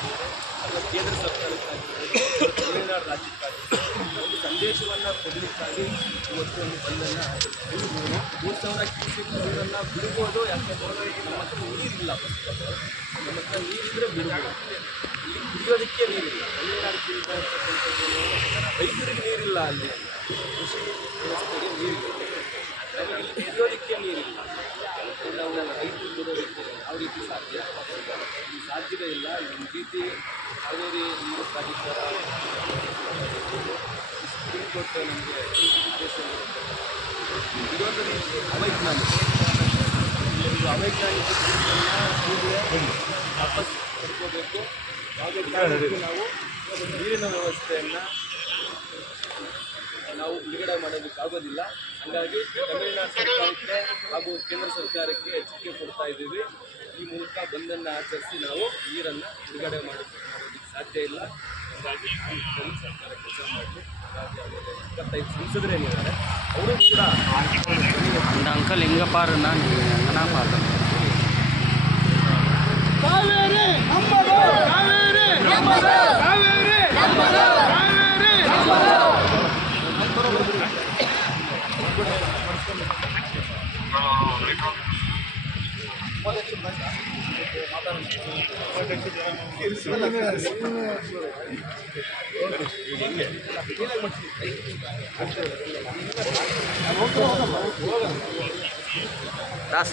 ಸರ್ಕಾರಕ್ಕಾಗಿದ್ದಾರೆ ಅಥವಾ ಕೇಂದ್ರ ಸರ್ಕಾರಕ್ಕಾಗಿದ್ದಾರೆ, ತಮಿಳುನಾಡು ರಾಜ್ಯಕ್ಕಾಗಿದ್ದಾರೆ ಒಂದು ಸಂದೇಶವನ್ನು ಕೊಡಲಿಕ್ಕಾಗಿ ಇವತ್ತು ಒಂದು ಬಂದನ್ನು 3,000 ಕ್ಯೂಸೆಕ್ ನೀರನ್ನು ಬಿಡ್ಬೋದು. ಯಾಕಂದರೆ ನಮ್ಮ ಹತ್ರ ನೀರಿಲ್ಲ. ನಮ್ಮ ಹತ್ರ ನೀರಿದ್ರೆ ಬಿಡ್ಬೋದು. ಇಲ್ಲಿ ಕುಡಿಯೋದಕ್ಕೆ ನೀರಿಲ್ಲ. ತಮಿಳುನಾಡು ಕೇಳ್ತಾ ಇರ್ತಕ್ಕಂಥದ್ದು ರೈತರಿಗೆ ನೀರಿಲ್ಲ, ಅಲ್ಲಿ ಕೃಷಿ ವ್ಯವಸ್ಥೆಗೆ ನೀರಿಲ್ಲ, ಇಲ್ಲಿ ಕುಡಿಯೋದಕ್ಕೆ ನೀರಿಲ್ಲ. ನಾವು ರೈತರು ಬಿಡೋದಕ್ಕೆ ಯಾವ ರೀತಿ ಸಾಧ್ಯ? ಸಾಧ್ಯವೇ ಇಲ್ಲ. ಈ ರೀತಿ ಕಾವೇರಿ ನೀರು ಪ್ರಾಧಿಕಾರ ಸುಪ್ರೀಂ ಕೋರ್ಟ್ ನಮಗೆ ಆದೇಶ ಇದೊಂದು ರೀತಿ ಅವೈಜ್ಞಾನಿಕ. ಇದು ಅವೈಜ್ಞಾನಿಕ ಕೂಡಲೇ ವಾಪಸ್ ಪಡ್ಕೋಬೇಕು. ಯಾವುದೇ ಕಾರಣಕ್ಕೂ ನಾವು ನೀರಿನ ವ್ಯವಸ್ಥೆಯನ್ನು ನಾವು ಬಿಡುಗಡೆ ಮಾಡೋದಕ್ಕಾಗೋದಿಲ್ಲ. ಹಾಗಾಗಿ ತಮಿಳುನಾಡು ಸರ್ಕಾರಕ್ಕೆ ಹಾಗೂ ಕೇಂದ್ರ ಸರ್ಕಾರಕ್ಕೆ ಎಚ್ಚರಿಕೆ ಕೊಡ್ತಾ ಇದ್ದೀವಿ. ಈ ಮೂಲಕ ಬಂದನ್ನು ಆಚರಿಸಿ ನಾವು ನೀರನ್ನು ಬಿಡುಗಡೆ ಮಾಡೋದಕ್ಕೆ ಸಾಧ್ಯ ಇಲ್ಲ. ಹಾಗಾಗಿ ಸರ್ಕಾರ ಕೆಲಸ ಮಾಡಲಿ. ಹಾಗಾಗಿ ಆಮೇಲೆ 25 ಸಂಸದರೇನಿದ್ದಾರೆ ಅವರು ಕೂಡ அந்த அங்கிள் எங்கே பாருன்னா நீங்கள் எங்கன்னா பாருங்க. ಕಾವೇರಿ ನಮ್ಮದು, ಕಾವೇರಿ ನಮ್ಮದು, ಕಾವೇರಿ ನಮ್ಮದು, ಕಾವೇರಿ ನಮ್ಮದು. ದಾಸ್